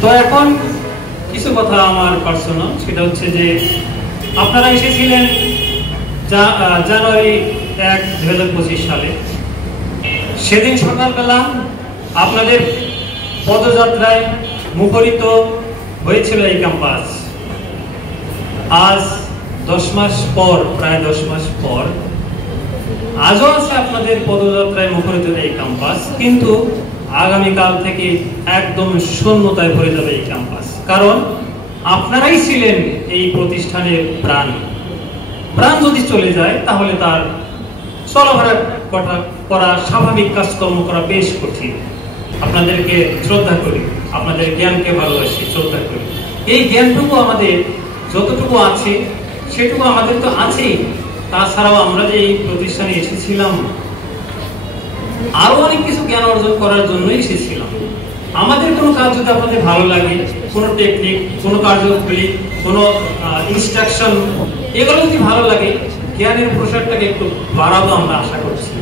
তো এখন কিছু কথা আমার পার্সোনাল, সেটা হচ্ছে যে আপনারা এসেছিলেন জানুয়ারি 1, 2025 সালে। সেদিন সকালবেলা আপনাদের পদযাত্রায় মুখরিত হয়েছিল এই ক্যাম্পাস। আজ 10 মাস পর, প্রায় 10 মাস পর, আজও আছে আপনাদের পদযাত্রায় মুখরিত এই ক্যাম্পাস, কিন্তু আগামীকাল থেকে একদম শূন্যতায় ভরে যাবে এই ক্যাম্পাস। কারণ আপনারাই ছিলেন এই প্রতিষ্ঠানের প্রাণ। প্রাণ যদি চলে যায় তাহলে তার চলাফেরা করা, স্বাভাবিক কাজকর্ম করা বেশ কঠিন। আপনাদেরকে শ্রদ্ধা করি, আপনাদের জ্ঞানকে ভালোবাসি, শ্রদ্ধা করি। এই জ্ঞানটুকু আমাদের যতটুকু আছে সেটুকু আমাদের তো আছেই, তাছাড়াও আমরা যে এই প্রতিষ্ঠানে এসেছিলাম আরো অনেক কিছু জ্ঞান অর্জন করার জন্যই এসেছিলাম। আমাদের কোনো কাজ যদি আপনাদের ভালো লাগে, কোনো টেকনিক, কোনো কার্যক্রম, কোনো ইনস্ট্রাকশন, এগুলো যদি ভালো লাগে, জ্ঞানের প্রসারটাকে একটু বাড়াবো আমরা আশা করছি।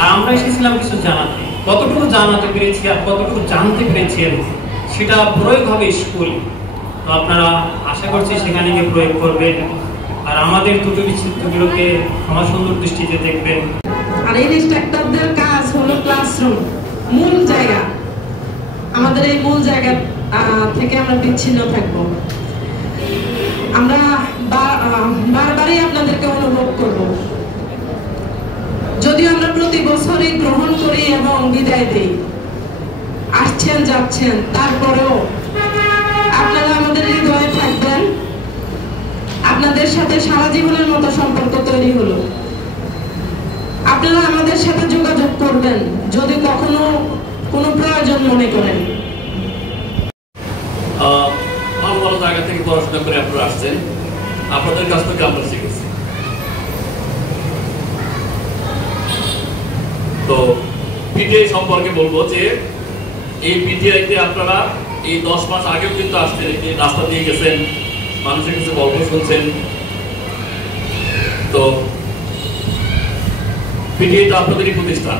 আর আমরা এসেছিলাম কিছু জানাতে, কতটুকু জানাতে পেরেছি আর কতটুকু জানতে পেরেছেন সেটা প্রয়োগ হবে স্কুল। তো আপনারা আশা করছি সেখানে গিয়ে প্রয়োগ করবেন, আর আমাদের ত্রুটি বিচ্ছিন্নগুলোকে ক্ষমা সুন্দর দৃষ্টিতে দেখবেন। আর এই ইনস্ট্রাক্টরদের কাজ হলো ক্লাসরুম, মূল জায়গা। আমাদের এই মূল জায়গা থেকে আমরা বিচ্ছিন্ন থাকবো। আমরা বারবারই আপনাদেরকে অনুভব করব, যদিও আমরা প্রতি বছরই গ্রহণ করি এবং বিদায় দিই, আসছেন যাচ্ছেন, তারপরেও আপনারা আমাদের হৃদয়ে থাকবেন। আপনাদের সাথে সারা জীবনের মতো সম্পর্ক তৈরি হলো। আপনারা আমাদের সাথে যোগাযোগ করবেন যদি কখনো কোনো প্রয়োজন মনে করেন। ভালো ভালো জায়গা থেকে পড়াশোনা করে আপনারা আসছেন, আপনাদের কাছ থেকে আমরা শিখেছি। তো পিটিআই সম্পর্কে বলবো যে এই পিটিআইতে আপনারা এই 10 মাস আগেও কিন্তু আসছেন, রাস্তা দিয়ে গেছেন, মানুষের কাছে গল্প শুনছেন। তো পিটিআইটা আপনাদেরই প্রতিষ্ঠান।